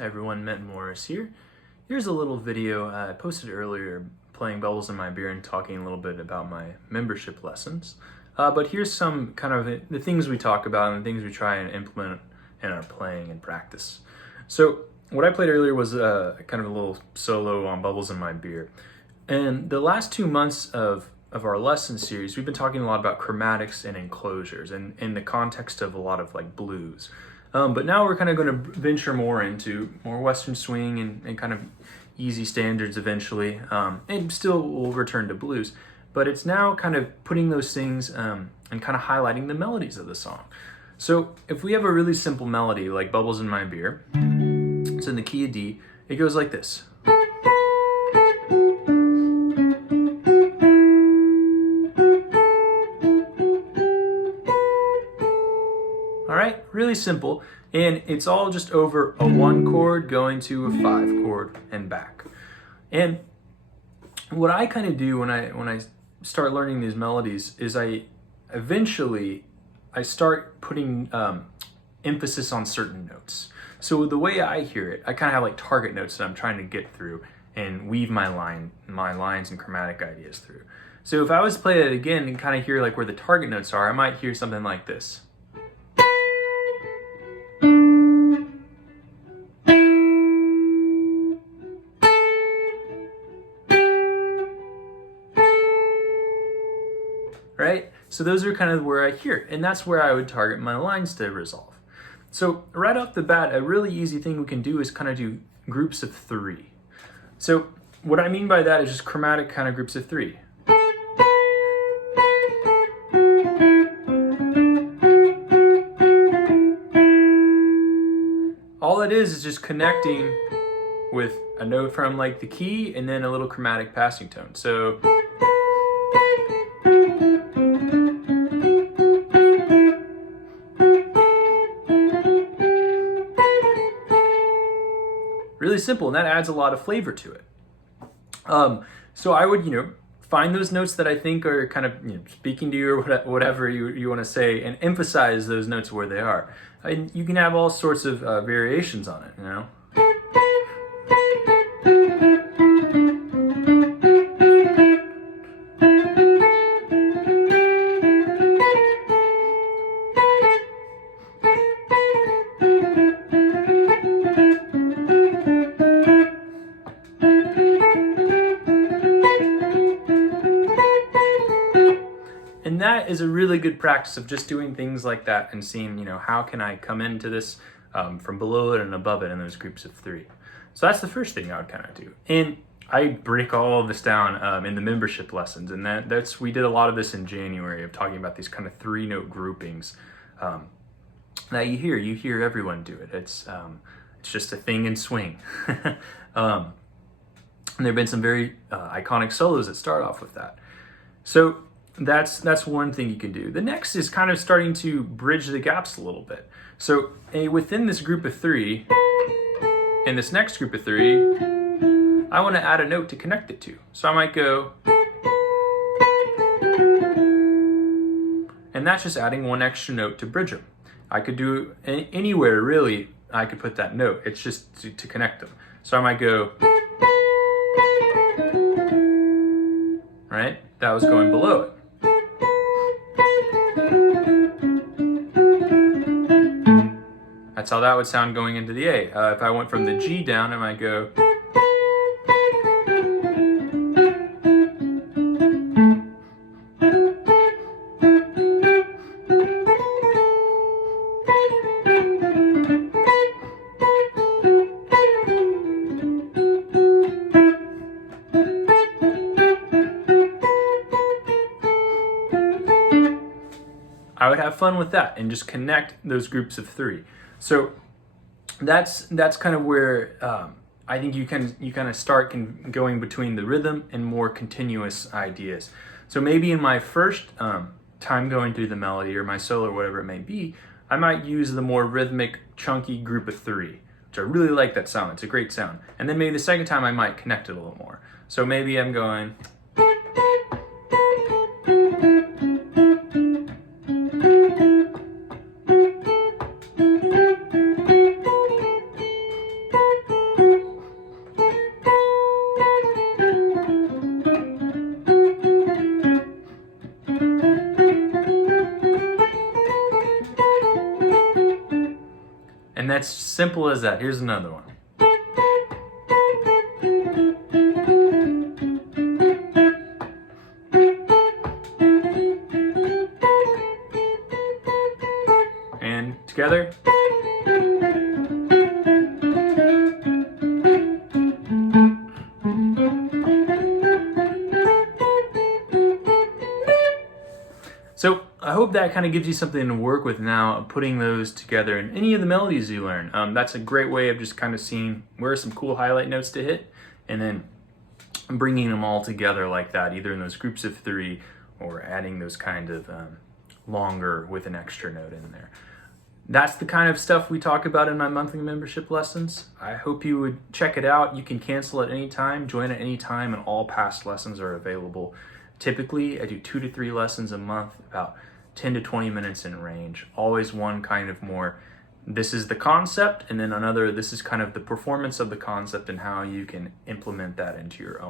Everyone, Met Morris here. Here's a little video I posted earlier playing Bubbles in My Beer and talking a little bit about my membership lessons. But here's some kind of the things we talk about and the things we try and implement in our playing and practice. So what I played earlier was kind of a little solo on Bubbles in My Beer. And the last 2 months of our lesson series, we've been talking a lot about chromatics and enclosures and in the context of a lot of like blues. But now we're kind of going to venture more into more Western swing and kind of easy standards eventually. And still we'll return to blues. But it's now kind of putting those things and kind of highlighting the melodies of the song. So if we have a really simple melody like Bubbles in My Beer, it's in the key of D, it goes like this. All right, really simple, and it's all just over a 1 chord going to a 5 chord and back. And what I kind of do when I start learning these melodies is I start putting emphasis on certain notes. So the way I hear it, I kind of have like target notes that I'm trying to get through and weave my lines and chromatic ideas through. So if I was to play it again and kind of hear like where the target notes are, I might hear something like this. Right? So those are kind of where I hear it, and that's where I would target my lines to resolve. So right off the bat, a really easy thing we can do is kind of do groups of 3. So what I mean by that is just chromatic kind of groups of 3. All it is just connecting with a note from like the key and then a little chromatic passing tone. So really simple, and that adds a lot of flavor to it. So I would, find those notes that I think are kind of speaking to you or whatever you want to say, and emphasize those notes where they are. And you can have all sorts of variations on it, And that is a really good practice of just doing things like that and seeing, how can I come into this from below it and above it in those groups of 3. So that's the first thing I would kind of do. And I break all of this down in the membership lessons. And we did a lot of this in January of talking about these kind of 3-note groupings that you hear everyone do it. It's just a thing in swing. And there have been some very iconic solos that start off with that. So that's one thing you can do. The next is kind of starting to bridge the gaps a little bit. So within this group of 3, and this next group of 3, I want to add a note to connect it to. So I might go, and that's just adding one extra note to bridge them. I could do anywhere really, I could put that note. It's just to connect them. So I might go, right? That was going below it. That's how that would sound going into the A. If I went from the G down, I might go. I would have fun with that and just connect those groups of 3. So that's kind of where I think you kind of start going between the rhythm and more continuous ideas. So maybe in my first time going through the melody or my solo or whatever it may be, I might use the more rhythmic, chunky group of 3, which I really like that sound. It's a great sound. And then maybe the second time I might connect it a little more. So maybe I'm going. that's simple as that. Here's another one. And together. So I hope that kind of gives you something to work with now, putting those together in any of the melodies you learn. That's a great way of just kind of seeing where are some cool highlight notes to hit, and then bringing them all together like that, either in those groups of 3 or adding those kind of longer with an extra note in there. That's the kind of stuff we talk about in my monthly membership lessons. I hope you would check it out. You can cancel at any time, join at any time, and all past lessons are available. Typically, I do 2 to 3 lessons a month, about 10 to 20 minutes in range. Always one kind of more, this is the concept, and then another, this is kind of the performance of the concept and how you can implement that into your own.